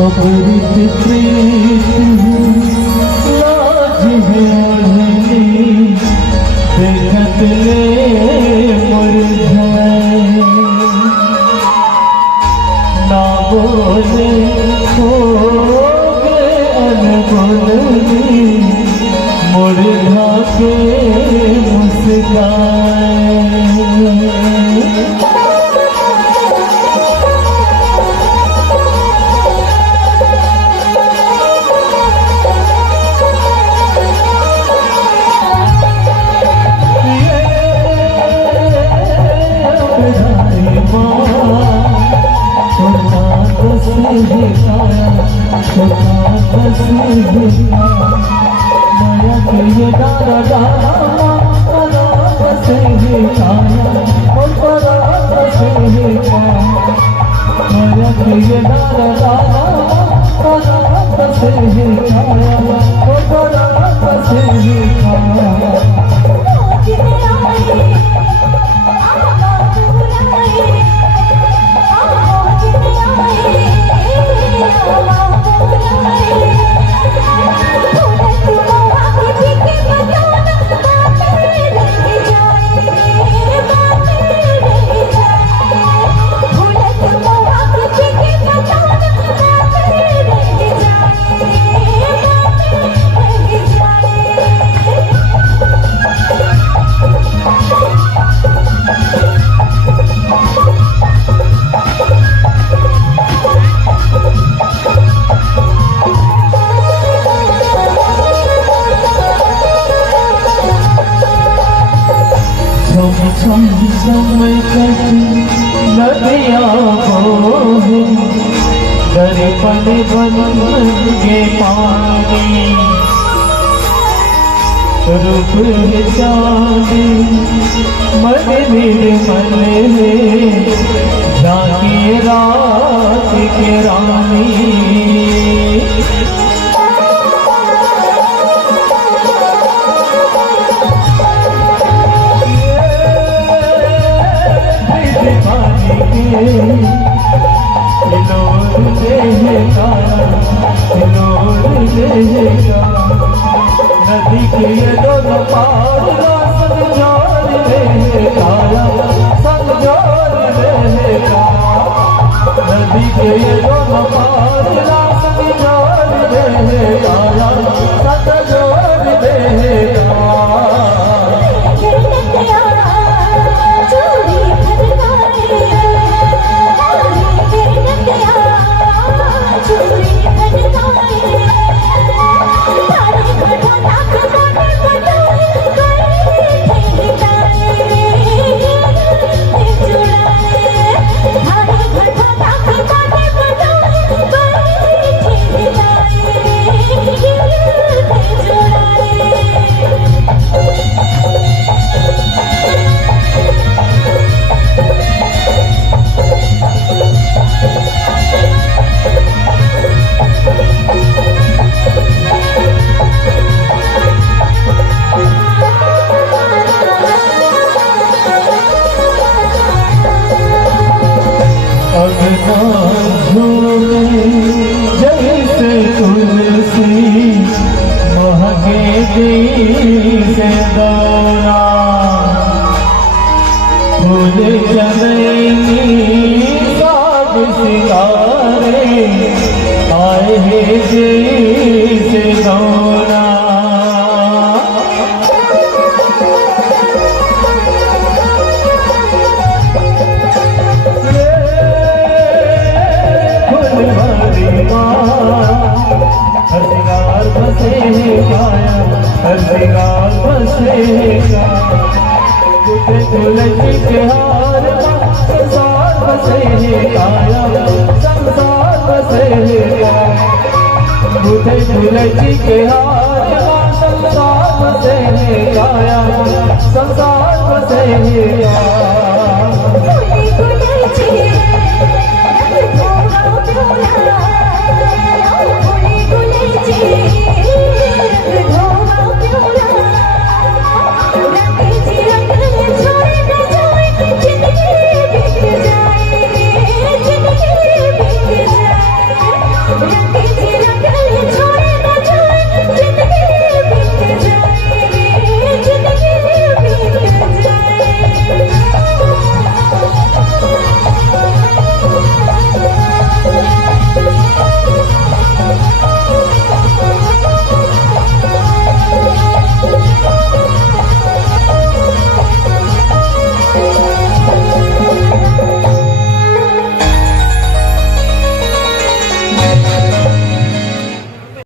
अमृत प्रीत लाज है ओढ़नी देखत ले मुरझाए ना बोले हो गए अनबोलनी मुरझा के मुस्काए। माया के डारा डारा परात से ही आया और परात से ही आया। माया के डारा डारा परात से ही आया और परात से ही आया। समय कटी नदिया बोहे दर्पण बन के पानी रूप चांदी मन निर्मल जाके रात के रानी। नदी के दोनों पार संजोर काया संजोर नदी के दोनों पार संजोर काया जैसे तुलसी महके से दौरा फूल चमेली साग सितारे आए हैं जैसे दौरा। हर सिंगार बसेगा हर सिंगार बसेगा तुलसी के हार संसार बसेगा संसार बसेगा तुलसी के हार संसार बसेगा संसार बसेगा। Thank you.